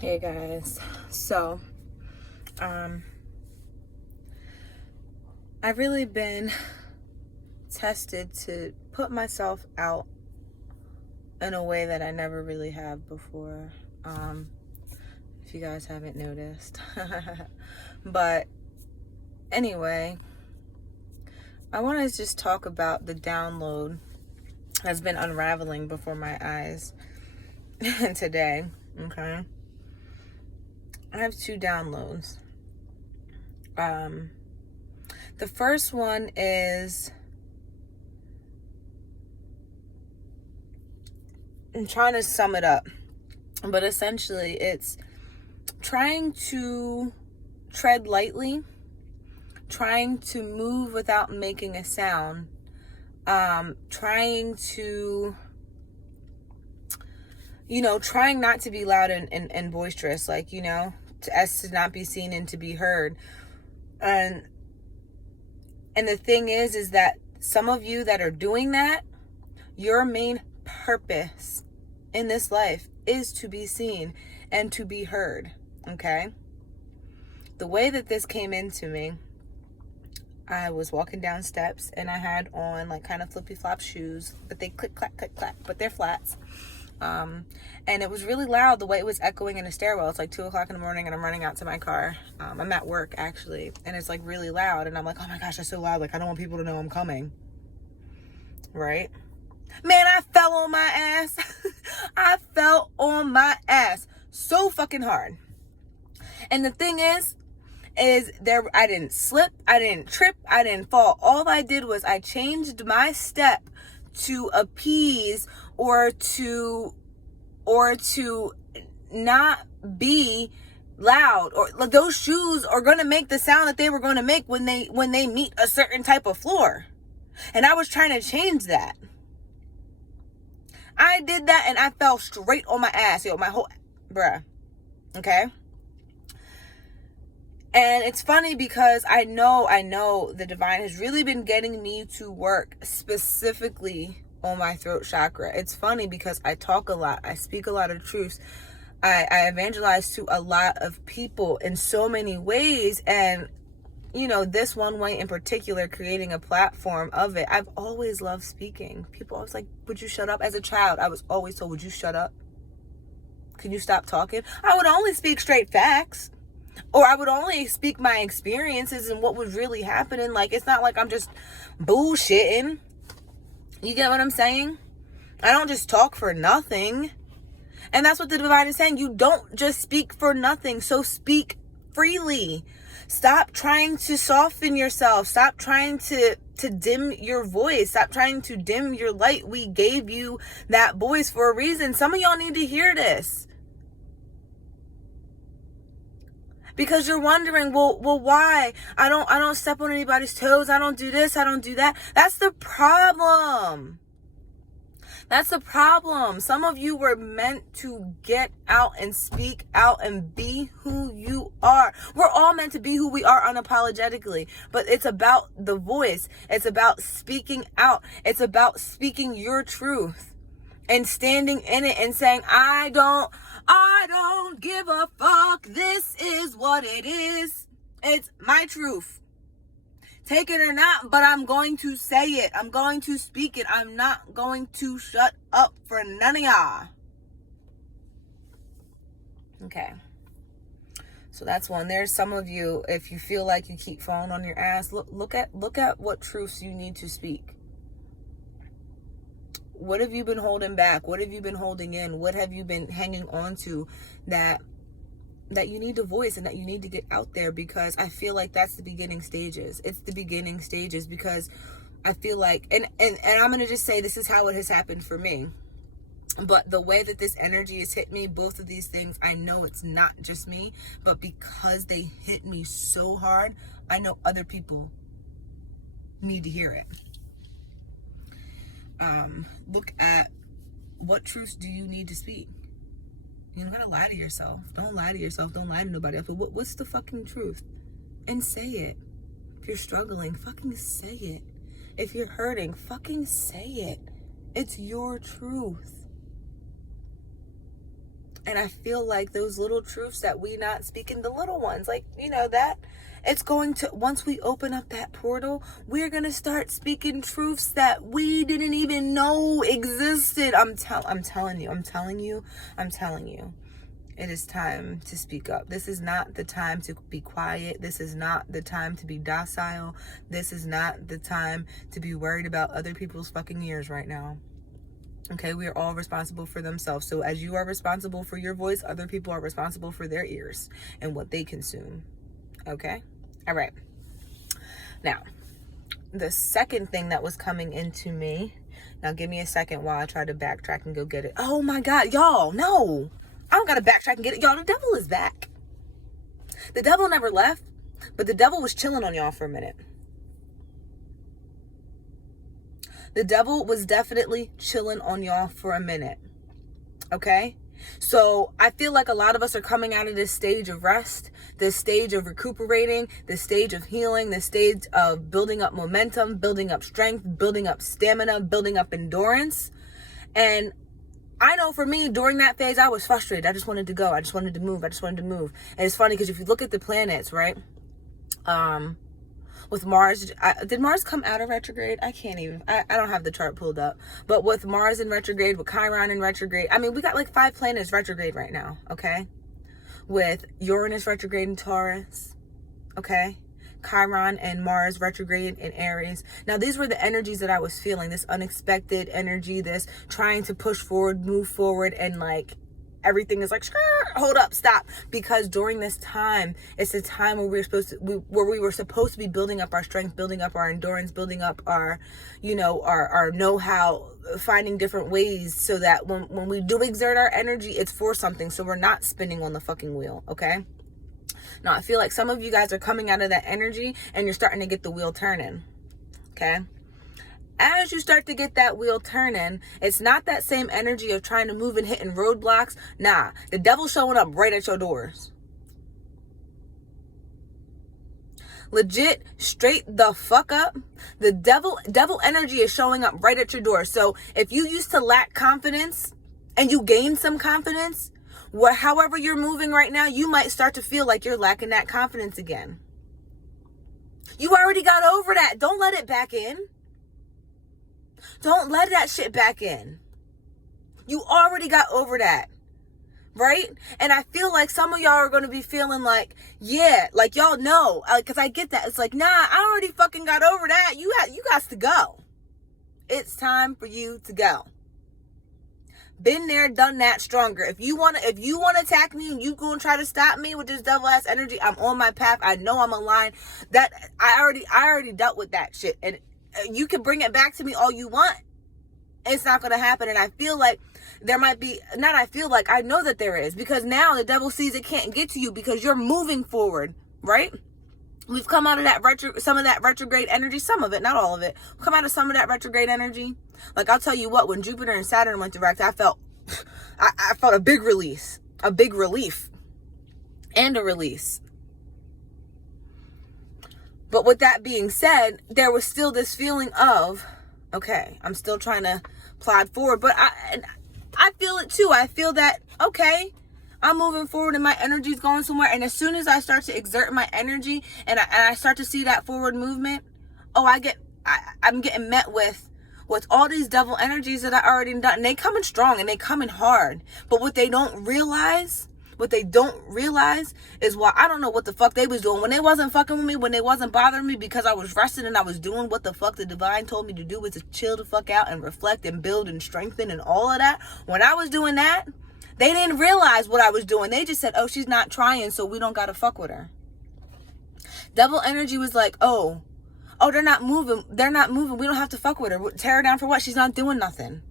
Hey guys, so I've really been tested to put myself out in a way that I never really have before, if you guys haven't noticed. But anyway, I want to just talk about the download that's been unraveling before my eyes today. Okay, I have two downloads. The first one is, I'm trying to sum it up, but essentially it's trying to tread lightly, trying to move without making a sound, trying to, trying not to be loud and boisterous, like, as to not be seen and to be heard. And the thing is that some of you that are doing that, your main purpose in this life is to be seen and to be heard. Okay? The way that this came into me, I was walking down steps and I had on like kind of flippy flop shoes, but they click, clack, click, clack, but they're flats. And it was really loud the way it was echoing in a stairwell. It's like 2:00 in the morning and I'm running out to my car. I'm at work actually, and it's like really loud. And I'm like, oh my gosh, that's so loud. Like, I don't want people to know I'm coming. Right? Man, I fell on my ass. I fell on my ass so fucking hard. And the thing is there, I didn't slip, I didn't trip, I didn't fall. All I did was I changed my step to appease or to not be loud, or like those shoes are going to make the sound that they were going to make when they meet a certain type of floor. And I was trying to change that. I did that and I fell straight on my ass, my whole, bruh. Okay? And it's funny because I know the divine has really been getting me to work specifically on my throat chakra. It's funny because I talk a lot. I speak a lot of truths. I evangelize to a lot of people in so many ways. And, this one way in particular, creating a platform of it. I've always loved speaking. People always like, would you shut up? As a child, I was always told, would you shut up? Can you stop talking? I would only speak straight facts. Or I would only speak my experiences and what was really happening. Like, it's not like I'm just bullshitting. You get what I'm saying? I don't just talk for nothing. And that's what the divine is saying. You don't just speak for nothing. So speak freely. Stop trying to soften yourself. Stop trying to dim your voice. Stop trying to dim your light. We gave you that voice for a reason. Some of y'all need to hear this. Because you're wondering, well, why? I don't step on anybody's toes. I don't do this. I don't do that. That's the problem. That's the problem. Some of you were meant to get out and speak out and be who you are. We're all meant to be who we are unapologetically. But it's about the voice. It's about speaking out. It's about speaking your truth and standing in it and saying, I don't give a fuck. This is what it is. It's my truth. Take it or not, but I'm going to say it. I'm going to speak it. I'm not going to shut up for none of y'all. Okay. So that's one. There's some of you, if you feel like you keep falling on your ass, look at what truths you need to speak. What have you been holding back? What have you been holding in? What have you been hanging on to that you need to voice and that you need to get out there? Because I feel like that's the beginning stages. It's the beginning stages because I feel like, and I'm going to just say this is how it has happened for me. But the way that this energy has hit me, both of these things, I know it's not just me, but because they hit me so hard, I know other people need to hear it. Look at what truths do you need to speak. You don't gotta lie to yourself. Don't lie to yourself. Don't lie to nobody else. But what's the fucking truth? And say it. If you're struggling, fucking say it. If you're hurting, fucking say it. It's your truth. And I feel like those little truths that we not speaking, the little ones, like, that it's going to, once we open up that portal, we're going to start speaking truths that we didn't even know existed. I'm telling you. It is time to speak up. This is not the time to be quiet. This is not the time to be docile. This is not the time to be worried about other people's fucking ears right now. Okay, we are all responsible for themselves. So as you are responsible for your voice, other people are responsible for their ears and what they consume. Okay? All right. Now, the second thing that was coming into me. Now, give me a second while I try to backtrack and go get it. Oh my God, y'all, no. I don't got to backtrack and get it. Y'all, the devil is back. The devil never left, but the devil was chilling on y'all for a minute. The devil was definitely chilling on y'all for a minute. Okay? So I feel like a lot of us are coming out of this stage of rest, this stage of recuperating, this stage of healing, this stage of building up momentum, building up strength, building up stamina, building up endurance. And I know for me, during that phase, I was frustrated. I just wanted to go. I just wanted to move. And it's funny because if you look at the planets, right? With Mars, did Mars come out of retrograde? I don't have the chart pulled up. But with Mars in retrograde, with Chiron in retrograde, I mean, we got like 5 planets retrograde right now, okay? With Uranus retrograde in Taurus, okay? Chiron and Mars retrograde in Aries. Now, these were the energies that I was feeling, this unexpected energy, this trying to push forward, move forward, and like, everything is like, hold up, stop. Because during this time, it's a time where we were supposed to be building up our strength, building up our endurance, building up our, our know-how, finding different ways so that when we do exert our energy, it's for something. So we're not spinning on the fucking wheel, okay? Now, I feel like some of you guys are coming out of that energy and you're starting to get the wheel turning, okay? As you start to get that wheel turning, it's not that same energy of trying to move and hitting roadblocks. Nah, the devil's showing up right at your doors. Legit, straight the fuck up. The devil energy is showing up right at your door. So if you used to lack confidence and you gain some confidence, however you're moving right now, you might start to feel like you're lacking that confidence again. You already got over that. Don't let it back in. Don't let that shit back in. You already got over that. Right? And I feel like some of y'all are going to be feeling like, yeah, like y'all know, because I get that. It's like, nah, I already fucking got over that. You got to go. It's time for you to go. Been there, done that, stronger. If you want to attack me and you going to try to stop me with this devil ass energy, I'm on my path. I know I'm aligned. That I already dealt with that shit. And you can bring it back to me all you want. It's not going to happen. And I feel like there might be, I know that there is, because now the devil sees it can't get to you because you're moving forward, right? We've come out of that some of that retrograde energy, some of it, not all of it. We've come out of some of that retrograde energy. Like, I'll tell you what, when Jupiter and Saturn went direct, I felt a big release, a big relief, and a release. But with that being said, there was still this feeling of, okay, I'm still trying to plod forward, but I feel it too. I feel that, okay, I'm moving forward and my energy's going somewhere. And as soon as I start to exert my energy and I start to see that forward movement, I'm getting met with all these devil energies that I already done. And they coming strong and they coming hard. But what they don't realize is, well, I don't know what the fuck they was doing when they wasn't fucking with me, when they wasn't bothering me, because I was resting and I was doing what the fuck the divine told me to do, was to chill the fuck out and reflect and build and strengthen and all of that. When I was doing that, they didn't realize what I was doing. They just said, oh, she's not trying, so we don't gotta fuck with her. Devil energy was like, oh, they're not moving. We don't have to fuck with her. Tear her down for what? She's not doing nothing.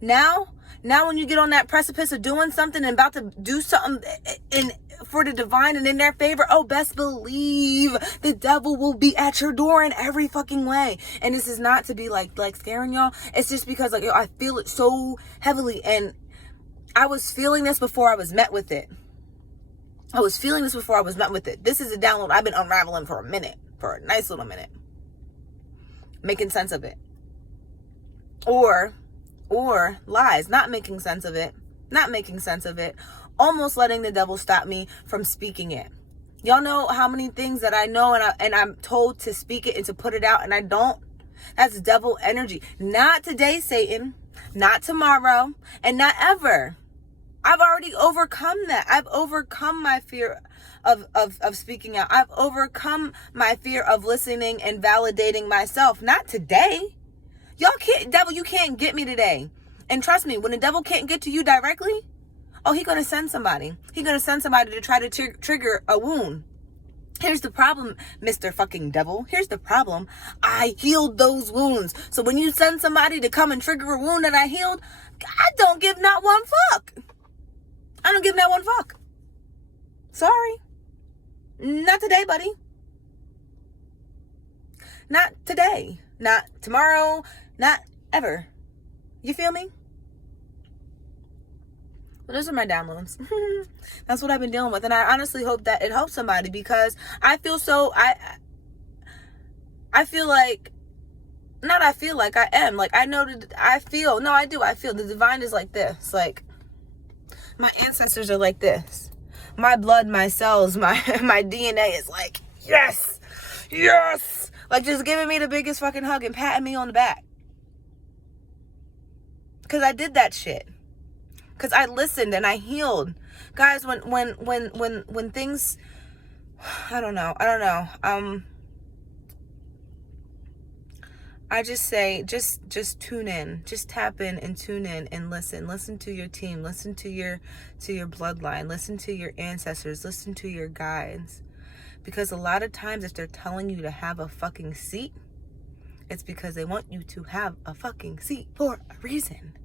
Now when you get on that precipice of doing something and about to do something for the divine and in their favor, oh, best believe the devil will be at your door in every fucking way. And this is not to be like scaring y'all. It's just because I feel it so heavily, and I was feeling this before I was met with it. This is a download I've been unraveling for a nice little minute, making sense of it. Or or lies, not making sense of it, almost letting the devil stop me from speaking it. Y'all know how many things that I know and I'm told to speak it and to put it out and I don't? That's devil energy. Not today, Satan. Not tomorrow. And not ever. I've already overcome that. I've overcome my fear of speaking out. I've overcome my fear of listening and validating myself. Not today. Y'all can't, devil, you can't get me today. And trust me, when the devil can't get to you directly, oh, he's going to send somebody. He's going to send somebody to try to trigger a wound. Here's the problem, Mr. fucking devil. Here's the problem. I healed those wounds. So when you send somebody to come and trigger a wound that I healed, I don't give not one fuck. I don't give not one fuck. Sorry. Not today, buddy. Not today. Not tomorrow. Not ever. You feel me? But those are my downloads. That's what I've been dealing with. And I honestly hope that it helps somebody, because I feel so, I feel like, not I feel like, I am. Like, I know that I feel the divine is like this. Like, my ancestors are like this. My blood, my cells, my DNA is like, yes, yes. Like, just giving me the biggest fucking hug and patting me on the back. Because I did that shit. Because I listened and I healed. Guys, when things, I don't know. I just say, just tune in, just tap in and tune in and listen to your team, listen to your bloodline, listen to your ancestors, listen to your guides. Because a lot of times if they're telling you to have a fucking seat, it's because they want you to have a fucking seat for a reason.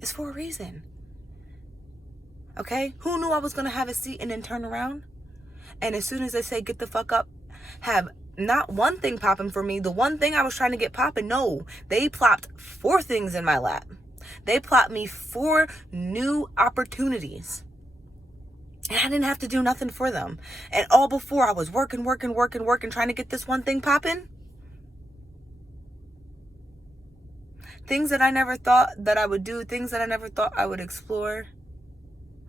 It's for a reason. Okay? Who knew I was going to have a seat and then turn around? And as soon as they say, get the fuck up, have not one thing popping for me. The one thing I was trying to get popping, no. They plopped 4 things in my lap. They plopped me 4 new opportunities. And I didn't have to do nothing for them. And all before I was working, trying to get this one thing popping. Things that I never thought that I would do. Things that I never thought I would explore.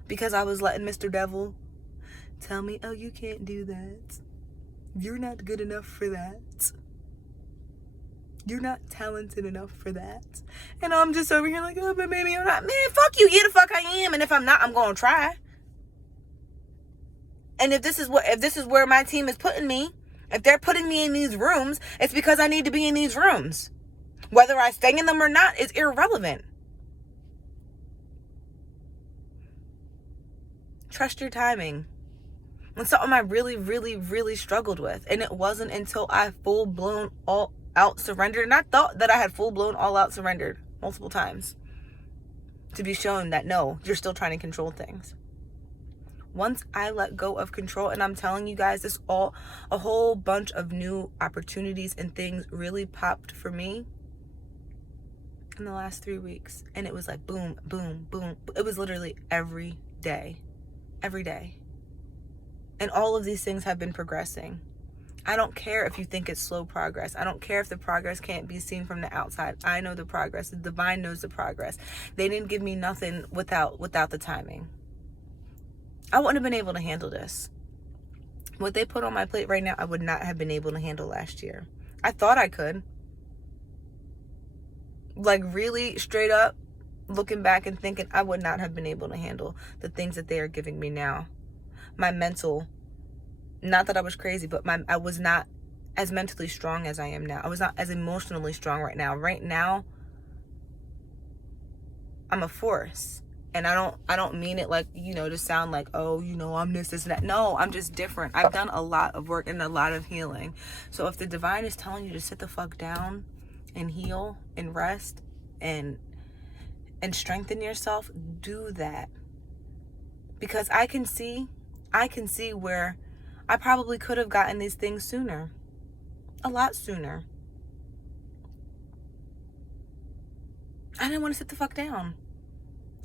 Because I was letting Mr. Devil tell me, oh, you can't do that. You're not good enough for that. You're not talented enough for that. And I'm just over here like, oh, but maybe I'm not. Man, fuck you. Yeah, the fuck I am. And if I'm not, I'm going to try. And if this is where my team is putting me, if they're putting me in these rooms, it's because I need to be in these rooms. Whether I stay in them or not is irrelevant. Trust your timing. It's something I really struggled with. And it wasn't until I full-blown all-out surrendered. And I thought that I had full-blown all-out surrendered multiple times. To be shown that, no, you're still trying to control things. Once I let go of control, and I'm telling you guys, a whole bunch of new opportunities and things really popped for me in the last 3 weeks. And it was like boom, boom, boom. It was literally every day. Every day. And all of these things have been progressing. I don't care if you think it's slow progress. I don't care if the progress can't be seen from the outside. I know the progress. The divine knows the progress. They didn't give me nothing without the timing. I wouldn't have been able to handle this. What they put on my plate right now, I would not have been able to handle last year. I thought I could. Like, really straight up, looking back and thinking, I would not have been able to handle the things that they are giving me now. My mental, not that I was crazy, but I was not as mentally strong as I am now. I was not as emotionally strong right now. Right now, I'm a force. And I don't mean it like, to sound like, oh, I'm this and that. No, I'm just different. I've done a lot of work and a lot of healing. So if the divine is telling you to sit the fuck down and heal and rest and strengthen yourself, do that. Because I can see where I probably could have gotten these things sooner. A lot sooner. I didn't want to sit the fuck down.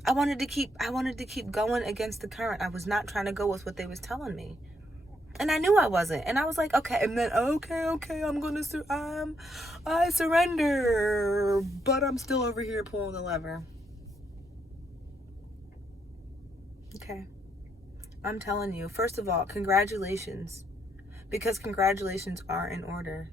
I wanted to keep going against the current. I was not trying to go with what they was telling me. And I knew I wasn't. And I was like, okay. And then, okay, I'm going to, I surrender. But I'm still over here pulling the lever. Okay. I'm telling you, first of all, congratulations. Because congratulations are in order.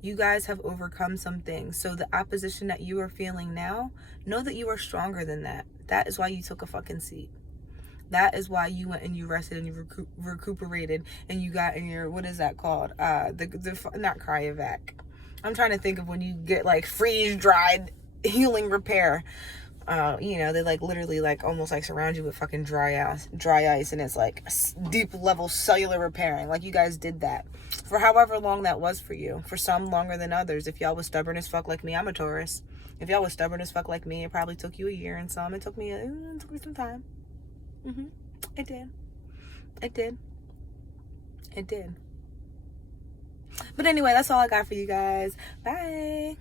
You guys have overcome some things. So the opposition that you are feeling now, know that you are stronger than that. That is why you took a fucking seat. That is why you went and you rested and you recuperated and you got in your, what is that called? Not cryovac. I'm trying to think of when you get like freeze dried healing repair. They like literally like almost like surround you with fucking dry ice, and it's like deep level cellular repairing. Like you guys did that for however long that was for you. For some longer than others. If y'all was stubborn as fuck like me, I'm a Taurus. If y'all was stubborn as fuck like me, it probably took you a year, and some it took me some time. It did. But anyway, that's all I got for you guys. Bye.